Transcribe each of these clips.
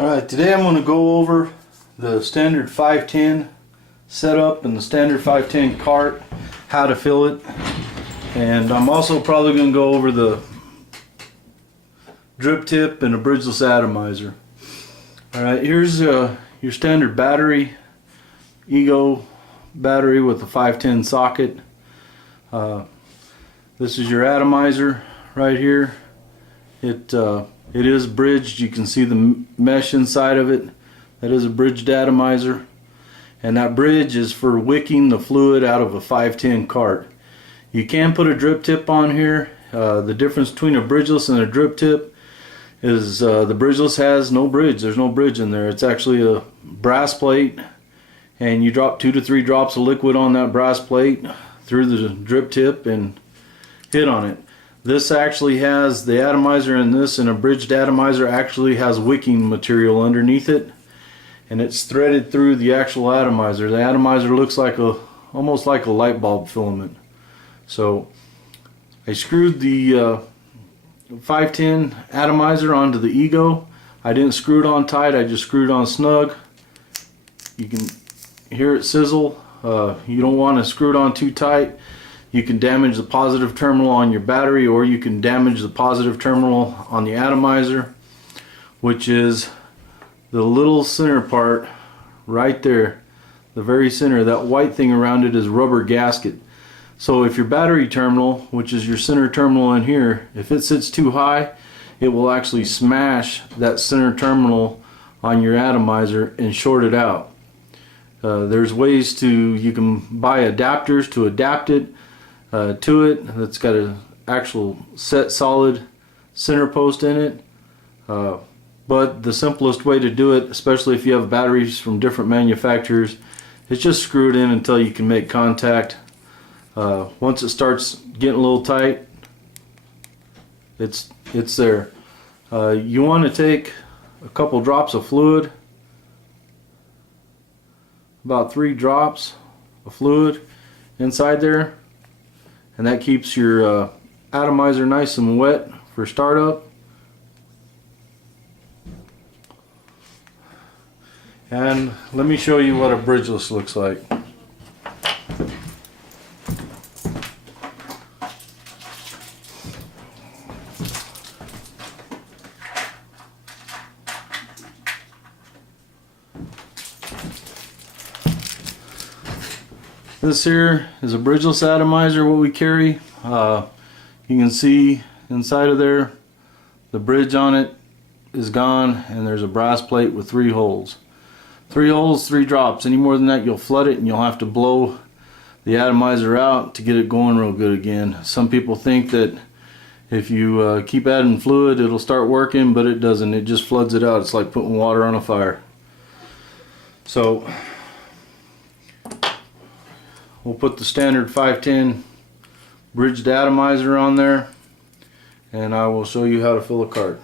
Alright, today I'm going to go over the standard 510 setup and the standard 510 cart, how to fill it, and I'm also probably going to go over the drip tip and a bridgeless atomizer. Alright, here's your standard battery, Ego battery with a 510 socket. This is your atomizer right here. It is bridged. You can see the mesh inside of it. That is a bridged atomizer, and that bridge is for wicking the fluid out of a 510 cart. You can put a drip tip on here. The difference between a bridgeless and a drip tip is the bridgeless has no bridge. There's no bridge in there. It's actually a brass plate, and you drop 2 to 3 drops of liquid on that brass plate through the drip tip and hit on it. This actually has, the atomizer in this, and a bridged atomizer actually has wicking material underneath it, and it's threaded through the actual atomizer. The atomizer looks like almost like a light bulb filament. So I screwed the 510 atomizer onto the Ego. I didn't screw it on tight, I just screwed it on snug. You can hear it sizzle. You don't want to screw it on too tight. You can damage the positive terminal on your battery, or you can damage the positive terminal on the atomizer, which is the little center part right there, the very center. That white thing around it is rubber gasket. So if your battery terminal, which is your center terminal in here, if it sits too high, it will actually smash that center terminal on your atomizer and short it out. There's ways you can buy adapters to adapt it to it. That's got an actual set solid center post in it, but the simplest way to do it, especially if you have batteries from different manufacturers, is just screw it in until you can make contact. Once it starts getting a little tight, it's there. You want to take a couple drops of fluid, about 3 drops of fluid inside there, and that keeps your atomizer nice and wet for startup. And let me show you what a bridgeless looks like. This here is a bridgeless atomizer, what we carry. You can see inside of there, the bridge on it is gone, and there's a brass plate with 3 holes. 3 holes, 3 drops. Any more than that, you'll flood it, and you'll have to blow the atomizer out to get it going real good again. Some people think that if you keep adding fluid, it'll start working, but it doesn't. It just floods it out. It's like putting water on a fire. So we'll put the standard 510 bridged atomizer on there, and I will show you how to fill a cart.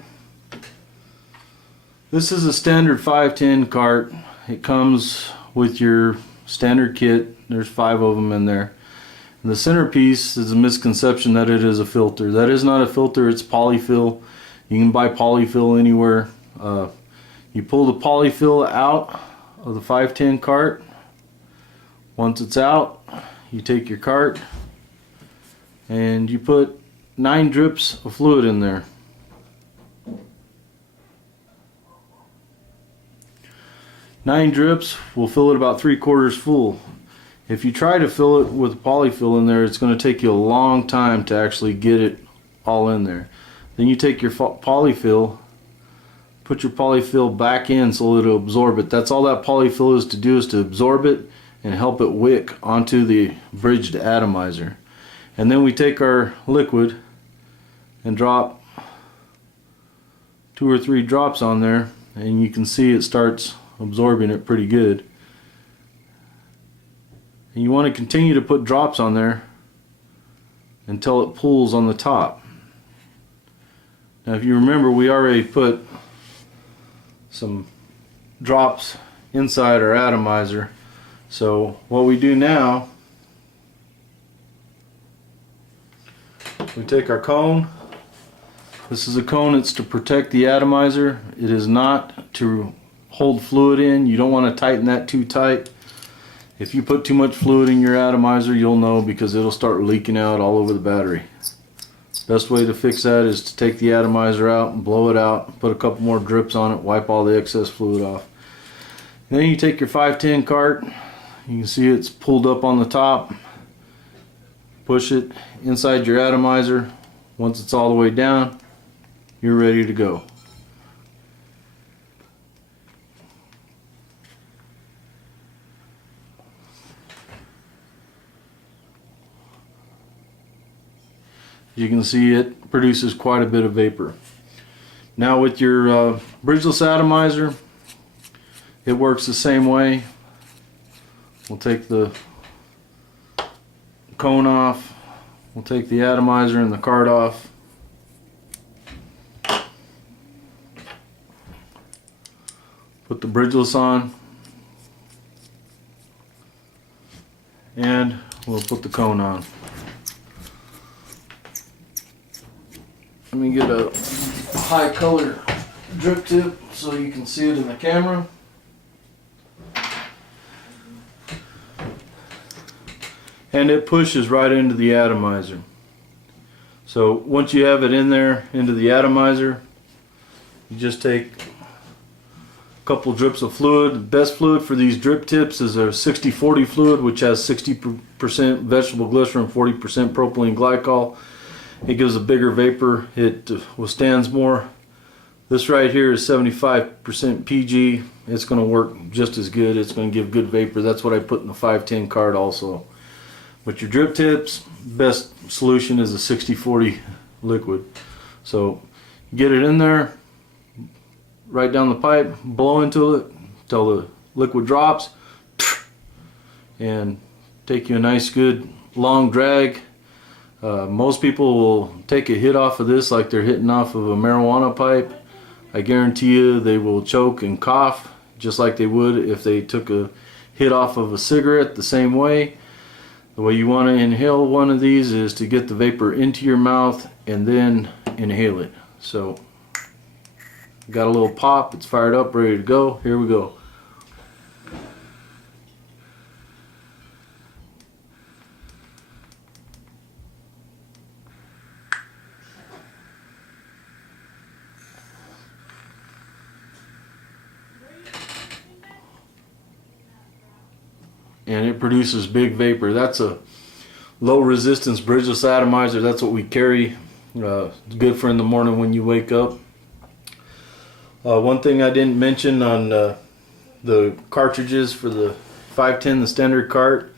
This is a standard 510 cart. It comes with your standard kit. There's 5 of them in there. And the centerpiece is a misconception that it is a filter. That is not a filter, it's polyfill. You can buy polyfill anywhere. You pull the polyfill out of the 510 cart. Once it's out, you take your cart and you put 9 drips of fluid in there. 9 drips will fill it about 3/4 full. If you try to fill it with polyfill in there, it's going to take you a long time to actually get it all in there. Then you take your polyfill, put your polyfill back in so it'll absorb it. That's all that polyfill is to absorb it and help it wick onto the bridged atomizer. And then we take our liquid and drop 2 or 3 drops on there, and you can see it starts absorbing it pretty good. And you want to continue to put drops on there until it pulls on the top. Now if you remember, we already put some drops inside our atomizer. So what we do now, we take our cone, This is a cone. It's to protect the atomizer. It is not to hold fluid in. You don't want to tighten that too tight. If you put too much fluid in your atomizer, you'll know, because it'll start leaking out all over the battery. Best way to fix that is to take the atomizer out and blow it out, put a couple more drips on it, wipe all the excess fluid off. And then you take your 510 cart. You can see it's pulled up on the top. Push it inside your atomizer. Once it's all the way down, you're ready to go. You can see it produces quite a bit of vapor. Now with your bridgeless atomizer, it works the same way. We'll take the cone off. We'll take the atomizer and the cart off. Put the bridgeless on. And we'll put the cone on. Let me get a high color drip tip so you can see it in the camera. And it pushes right into the atomizer. So once you have it in there, into the atomizer, you just take a couple drips of fluid. The best fluid for these drip tips is a 60-40 fluid, which has 60% vegetable glycerin, 40% propylene glycol. It gives a bigger vapor. It withstands more. This right here is 75% PG. It's going to work just as good. It's going to give good vapor. That's what I put in the 510 cart also. With your drip tips, best solution is a 60-40 liquid. So get it in there, right down the pipe, blow into it until the liquid drops, and take you a nice good long drag. Most people will take a hit off of this like they're hitting off of a marijuana pipe. I guarantee you they will choke and cough just like they would if they took a hit off of a cigarette the same way. The way you want to inhale one of these is to get the vapor into your mouth and then inhale it. So, got a little pop, it's fired up, ready to go. Here we go. And it produces big vapor. That's a low resistance bridgeless atomizer. That's what we carry. It's good for in the morning when you wake up. One thing I didn't mention on the cartridges for the 510, the standard cart,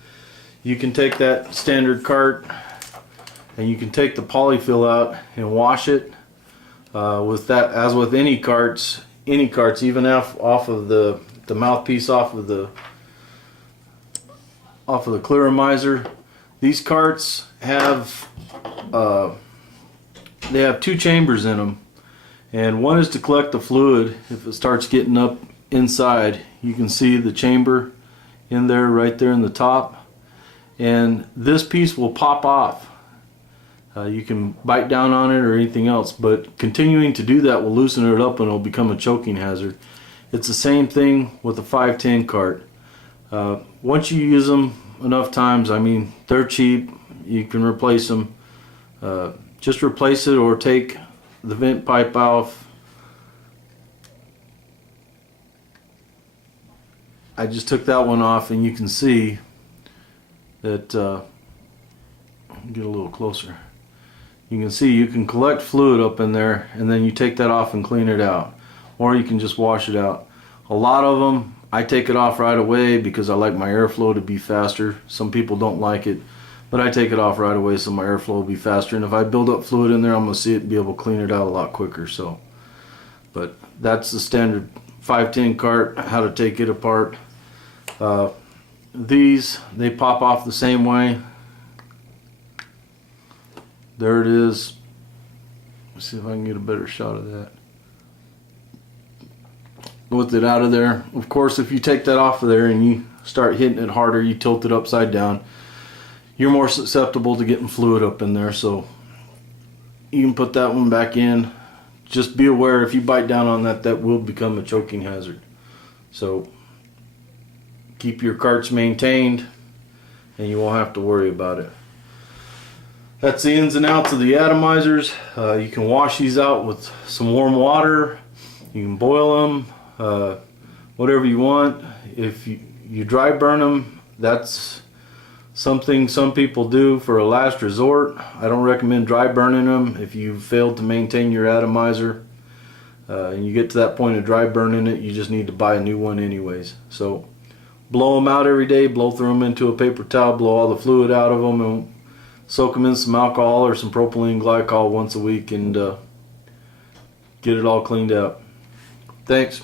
you can take that standard cart and you can take the polyfill out and wash it. With that, as with any carts, even off of the mouthpiece off of the clearomizer. These carts have they have two chambers in them, and one is to collect the fluid. If it starts getting up inside, you can see the chamber in there, right there in the top, and this piece will pop off. You can bite down on it or anything else, but continuing to do that will loosen it up and it'll become a choking hazard. It's the same thing with the 510 cart. Once you use them enough times, I mean, they're cheap, you can replace them. Just replace it or take the vent pipe off. I just took that one off and you can see that, get a little closer. You can see you can collect fluid up in there and then you take that off and clean it out. Or you can just wash it out. A lot of them, I take it off right away because I like my airflow to be faster. Some people don't like it, but I take it off right away so my airflow will be faster. And if I build up fluid in there, I'm going to see it and be able to clean it out a lot quicker. So, but that's the standard 510 cart, how to take it apart. These, they pop off the same way. There it is. Let's see if I can get a better shot of that. With it out of there. Of course, if you take that off of there and you start hitting it harder, you tilt it upside down, you're more susceptible to getting fluid up in there. So you can put that one back in. just be aware, if you bite down on that, that will become a choking hazard. So keep your carts maintained and you won't have to worry about it. That's the ins and outs of the atomizers. You can wash these out with some warm water. You can boil them, whatever you want. If you dry burn them, that's something some people do for a last resort. I don't recommend dry burning them if you failed to maintain your atomizer. And you get to that point of dry burning it, you just need to buy a new one anyways. So blow them out every day, blow through them into a paper towel, blow all the fluid out of them, and soak them in some alcohol or some propylene glycol once a week, and get it all cleaned out. Thanks.